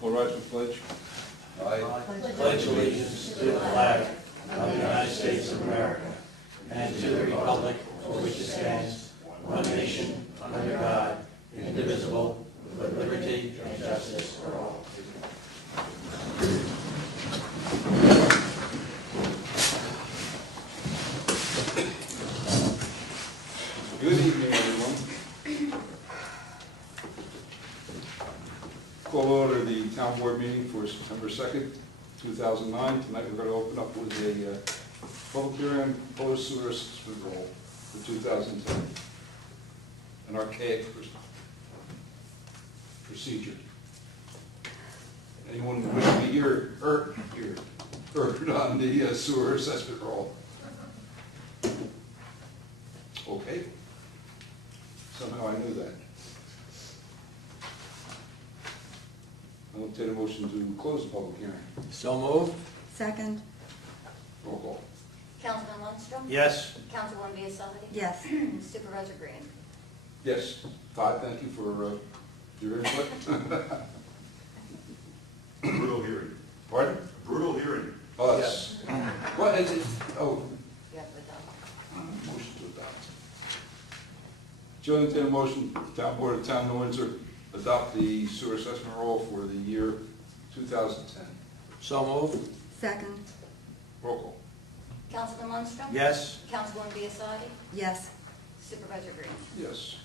All rise for pledge. I pledge allegiance to the flag of the United States of America and to the republic for which it stands, one nation, under God, indivisible, with liberty and justice for all. Good evening, everyone. Call order the town board meeting for September 2nd, 2009. Tonight we're going to open up with a public hearing on proposed sewer assessment roll for 2010. An archaic procedure. Anyone who wishes to be heard on the sewer assessment roll? Okay. Somehow I knew that. I'll entertain a motion to close the public hearing. So moved? Second. Roll call. Councilman Lundstrom? Yes. Councilwoman Biassiatti? Yes. Supervisor Green? Yes. Todd, thank you for your input. Brutal hearing. Pardon? Brutal hearing. Us. What is it? Oh, You have to adopt. motion to adopt. Chair will entertain a motion, Town Board of Town of Windsor adopt the sewer assessment roll for the year 2010. So moved? Second. Roll call. Councilman Lundstrom? Yes. Councilwoman Biassiatti? Yes. Supervisor Green? Yes.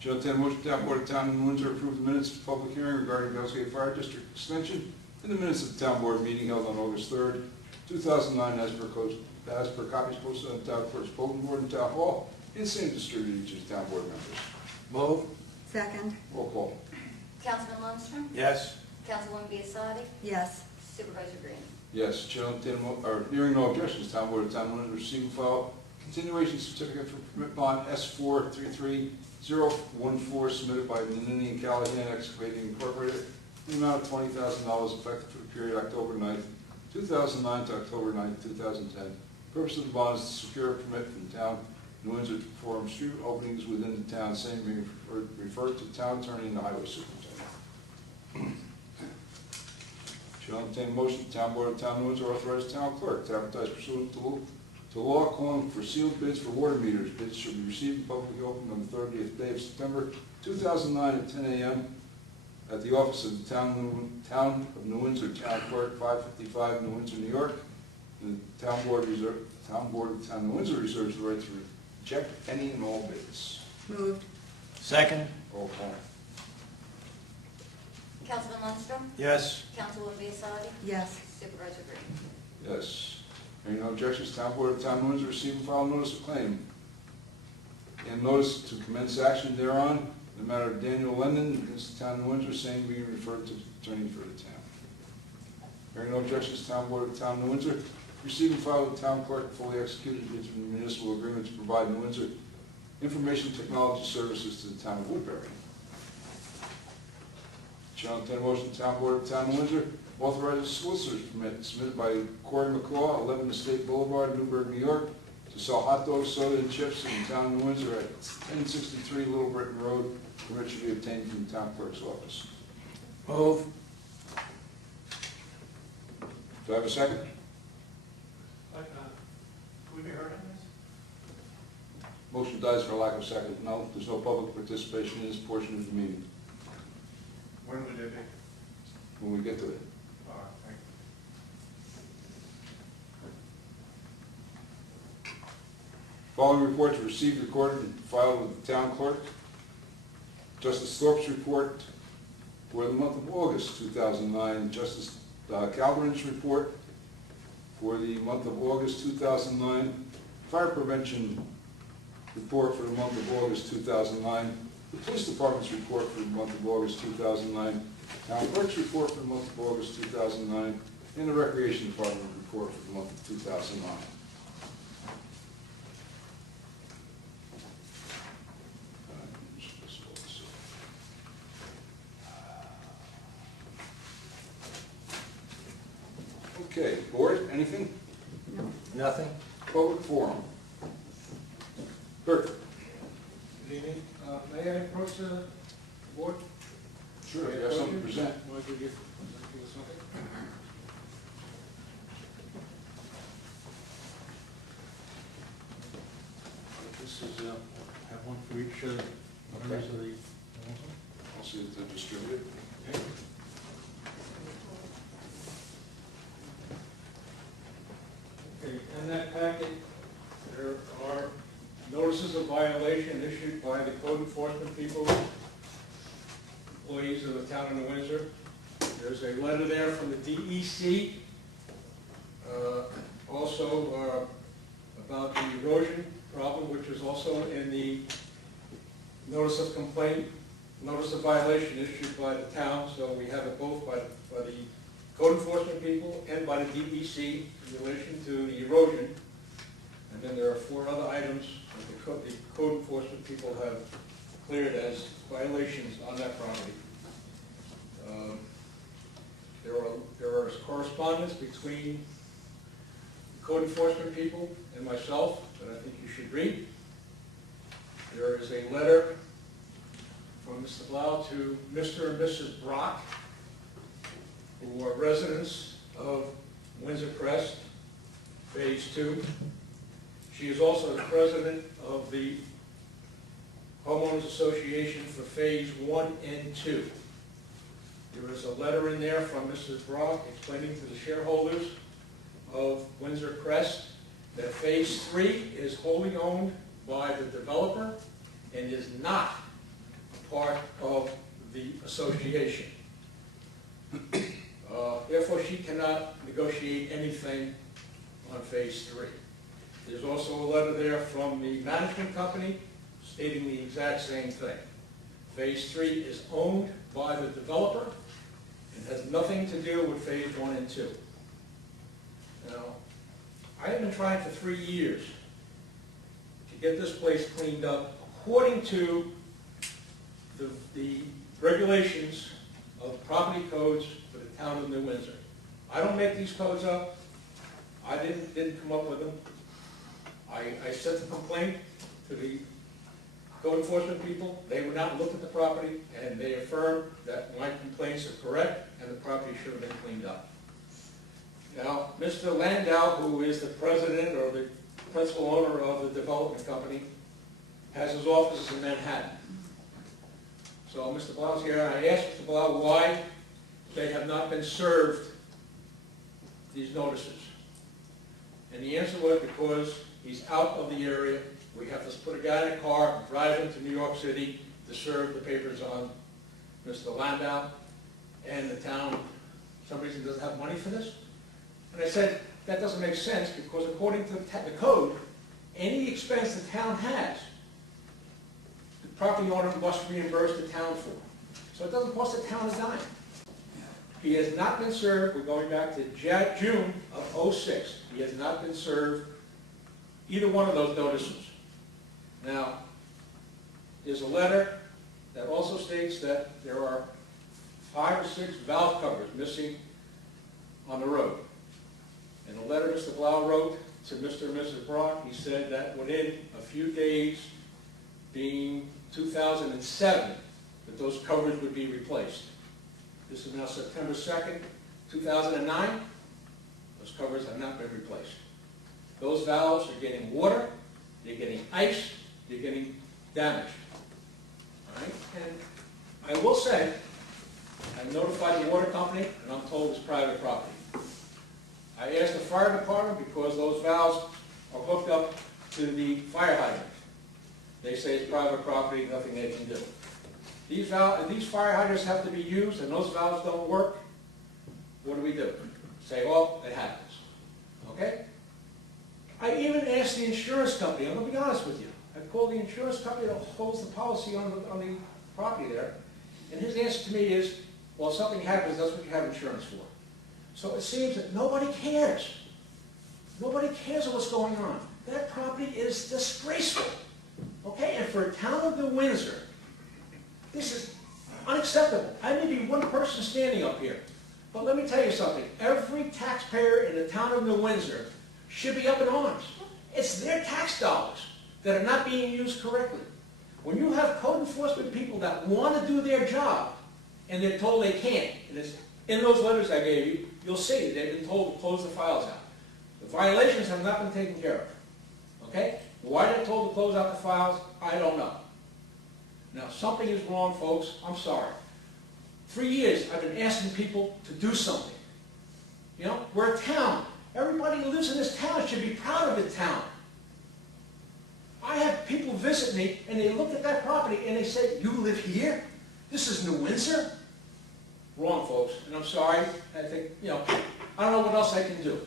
Chair will entertain a motion, Town Board of Town of Windsor approve the minutes of the public hearing regarding Gulfgate Fire District extension in the minutes of the Town Board meeting held on August 3rd, 2009, as per copies posted on the Town Clerk's bulletin board in Town Hall, and same distributed to the Town Board members. Moved? Second. Roll call. Councilman Lundstrom? Yes. Councilwoman Biassiatti? Yes. Supervisor Green? Yes. Chair will entertain hearing no objections, Town Board of Town of Windsor receive and file continuation certificate for permit bond S433014 submitted by Menini and Callahan Excavating Incorporated in the amount of $20,000 effective for the period October 9th, 2009 to October 9th, 2010. Purpose of the bond is to secure a permit from the town New Windsor to perform street openings within the town, same being referred to the town attorney and the highway superintendent. Shall entertain a motion, the Town Board of Town of Windsor authorize the town clerk to advertise pursuant to law calling for sealed bids for water meters. Bids should be received and publicly opened on the 30th day of September 2009 at 10 a.m. at the office of the Town of New Windsor, Town Clerk, 555 New Windsor, New York. And the Town Board of Town of New Windsor reserves the right to reject any and all bids. Moved. Second? Roll call. Councilman Lundstrom? Yes. Councilwoman Biassiatti? Yes. Supervisor Green? Yes. Hearing no objections, Town Board of Town of Windsor receive and file notice of claim and notice to commence action thereon in the matter of Daniel Lennon against the Town of Windsor, same being referred to the attorney for the town. Hearing no objections, Town Board of Town of Windsor receive and file with the town clerk fully executed municipal agreement to provide New Windsor information technology services to the town of Woodbury. Shall entertain a motion, the Town Board of Town of Windsor authorizes solicitor's permit submitted by Corey McCaw, 11 Estate Boulevard, Newburgh, New York, to sell hot dogs, soda, and chips in the town of New Windsor at 1063 Little Britain Road. Permit should be obtained from the town clerk's office. Moved? Do I have a second? Could we be heard on this? Motion dies for lack of second. No, there's no public participation in this portion of the meeting. When would it be? When we get to it. All right, thank you. Following reports received, recorded, and filed with the town clerk. Justice Thorpe's report for the month of August 2009. Justice Calderon's report for the month of August 2009. Fire prevention report for the month of August 2009. The police department's report for the month of August 2009. Town clerk's report for the month of August 2009. And the recreation department report for the month of 2009. Okay, board, anything? No. Nothing? Public forum. Kurt? Good evening. May I approach the board? Sure, if you have something to present. Want to give us something? This is, have one for each members of the council. I'll see if they're distributed. Okay. Okay, in that packet, there are notices of violation issued by the code enforcement people, employees of the town of New Windsor. There's a letter there from the DEC, also about the erosion problem, which is also in the notice of complaint, notice of violation issued by the town. So we have it both by the code enforcement people and by the DEC in relation to the erosion. And then there are 4 other items that the code enforcement people have cleared as violations on that property. There are correspondence between the code enforcement people and myself that I think you should read. There is a letter from Mr. Blau to Mr. and Mrs. Brock, who are residents of Windsor Crest, Phase 2. She is also the president of the Homeowners Association for Phase 1 and 2. There is a letter in there from Mrs. Brock explaining to the shareholders of Windsor Crest that Phase 3 is wholly owned by the developer and is not part of the association. Therefore, she cannot negotiate anything on Phase 3. There's also a letter there from the management company stating the exact same thing. Phase 3 is owned by the developer and has nothing to do with Phase 1 and 2. Now, I have been trying for 3 years to get this place cleaned up according to the regulations of property codes for the town of New Windsor. I don't make these codes up. I didn't come up with them. I sent the complaint to the code enforcement people. They went out and looked at the property, and they affirmed that my complaints are correct and the property should have been cleaned up. Now, Mr. Landau, who is the president or the principal owner of the development company, has his office in Manhattan. So Mr. Blau's here, and I asked Mr. Blau why they have not been served these notices. And the answer was because he's out of the area. We have to put a guy in a car and drive him to New York City to serve the papers on Mr. Landau. And the town, for some reason, doesn't have money for this. And I said, that doesn't make sense because according to the code, any expense the town has, the property owner must reimburse the town for. So it doesn't cost the town a dime. He has not been served, we're going back to June of '06. He has not been served either one of those notices. Now, there's a letter that also states that there are 5 or 6 valve covers missing on the road. In a letter Mr. Blau wrote to Mr. and Mrs. Brock, he said that within a few days, being 2007, that those covers would be replaced. This is now September 2nd, 2009. Those covers have not been replaced. Those valves are getting water, they're getting ice, they're getting damaged. All right? And I will say, I notified the water company, and I'm told it's private property. I asked the fire department because those valves are hooked up to the fire hydrant. They say it's private property, nothing they can do. These fire hydrants have to be used and those valves don't work. What do? Say, well, it happens. Okay? I even asked the insurance company, I'm going to be honest with you. I called the insurance company that holds the policy on the property there, and his answer to me is, well, if something happens, that's what you have insurance for. So it seems that nobody cares. Nobody cares what's going on. That property is disgraceful. Okay? And for a town of New Windsor, this is unacceptable. I may be one person standing up here, but let me tell you something. Every taxpayer in the town of New Windsor should be up in arms. It's their tax dollars that are not being used correctly. When you have code enforcement people that want to do their job, and they're told they can't. And it's in those letters I gave you, you'll see they've been told to close the files out. The violations have not been taken care of. Okay? Why they're told to close out the files, I don't know. Now, something is wrong, folks. I'm sorry. For years, I've been asking people to do something. You know, we're a town. Everybody who lives in this town should be proud of the town. I have people visit me, and they look at that property, and they say, you live here? This is New Windsor? Wrong, folks, and I'm sorry. I think, you know, I don't know what else I can do.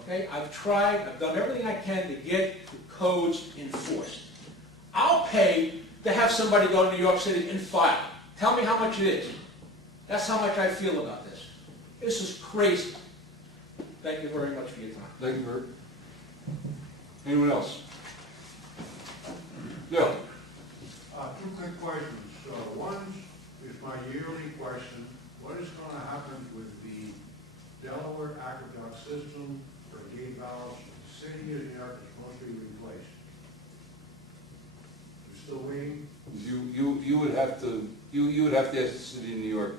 Okay? I've tried, I've done everything I can to get the codes enforced. I'll pay to have somebody go to New York City and file. Tell me how much it is. That's how much I feel about this. This is crazy. Thank you very much for your time. Thank you, Bert. Anyone else? Yeah. Two quick questions. One is my yearly question. What is going to happen with the Delaware aqueduct system for gate valves? The city of New York is supposed to be replaced. You're still waiting? You would have to, you would have to ask the city of New York.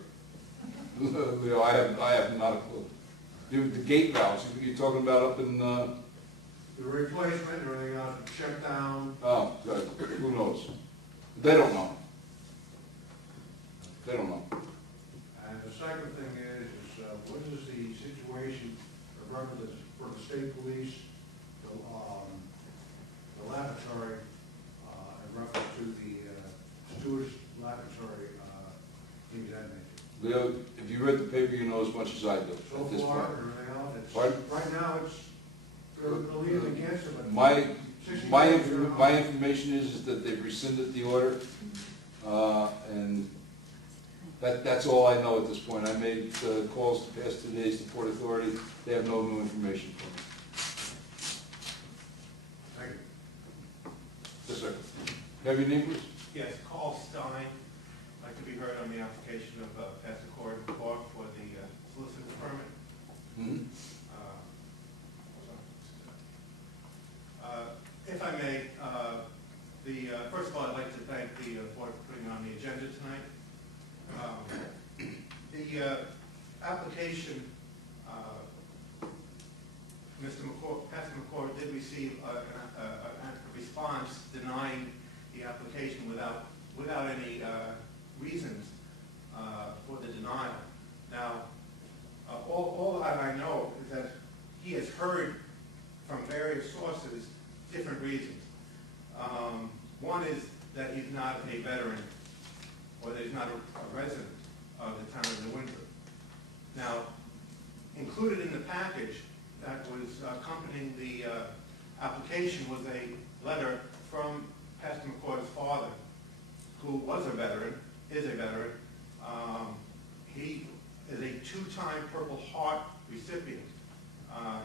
You know, I have not a clue. The gate valves, you're talking about up in, The replacement and everything else, check down. oh, good. Who knows? They don't know. They don't know. And the second thing is what is the situation for the state police, the laboratory, in reference to the Stewart's laboratory, things of that nature? Leo, if you read the paper, you know as much as I do So at this far, point. everything else, Pardon? right now, it's, they're believing cancer, but. My information is that they've rescinded the order, and that's all I know at this point. I made calls the past 2 days to Port Authority. They have no new information for me. Thank you. Yes, sir. Have your name, please? Yes, Carl Stein. I'd like to be heard on the application of Pastor Court Park for the solicitor's permit. Mm-hmm. If I may, first of all, I'd like to thank the board for putting on the agenda tonight. The application, Pastor McCord did receive a response denying the application without any reasons for the denial. Now, all that I know is that he has heard from various sources different reasons. One is that he's not a veteran, or that he's not a resident of the town of New Windsor. Now, included in the package that was accompanying the application was a letter from Pastor McCord's father, who was a veteran, is a veteran. He is a two-time Purple Heart recipient.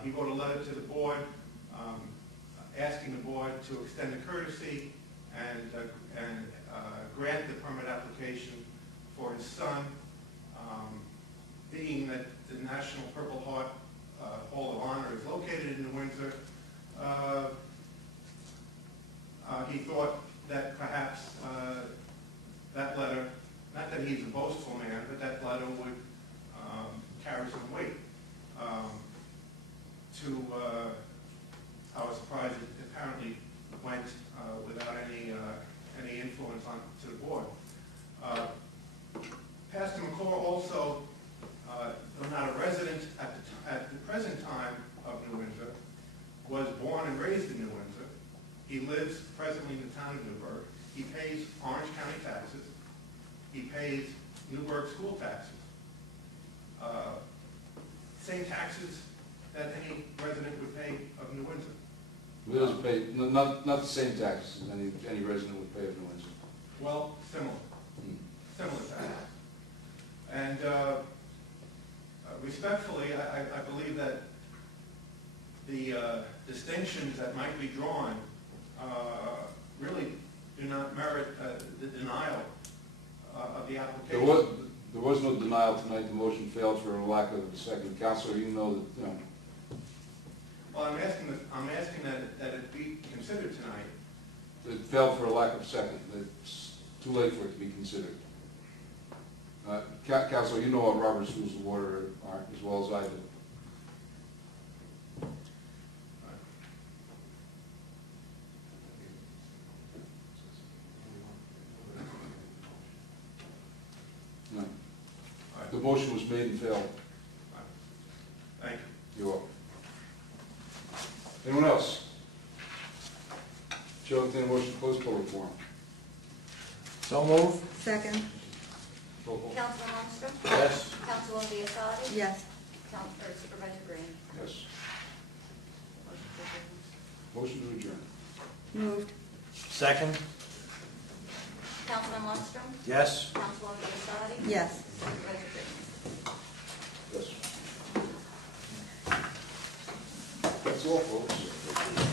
He wrote a letter to the board asking the board to extend a courtesy and grant the permit application for his son, being that the National Purple Heart Hall of Honor is located in New Windsor. He thought that perhaps that letter, not that he's a boastful man, but that letter would carry some weight. To our surprise, it apparently went without any influence to the board. Pastor McCord also, though not a resident at the present time of New Windsor, was born and raised in New Windsor. He lives presently in the town of Newburgh. He pays Orange County taxes. He pays Newburgh school taxes. Same taxes that any resident would pay of New Windsor. He doesn't pay, not the same taxes as any resident would pay of New Windsor. Well, similar. Similar taxes. And respectfully, I believe that the distinctions that might be drawn really do not merit the denial of the application. There was no denial tonight. The motion failed for a lack of a second. Counselor, you know that, you know. Well, I'm asking that it be considered tonight. It failed for a lack of second. It's too late for it to be considered. Council, you know what Robert's Rules of Order are as well as I do. No. The motion was made and failed. Thank you. You're welcome. Anyone else? Chair will entertain a motion to close public forum. So move. Second. Roll call. Councilman Lundstrom? Yes. Councilwoman Biassadi? Yes. Supervisor Green? Yes. Motion to adjourn. Motion to adjourn. Moved. Second. Councilman Lundstrom? Yes. Councilwoman Biassadi? Yes. Supervisor Green? Yes. That's all, folks.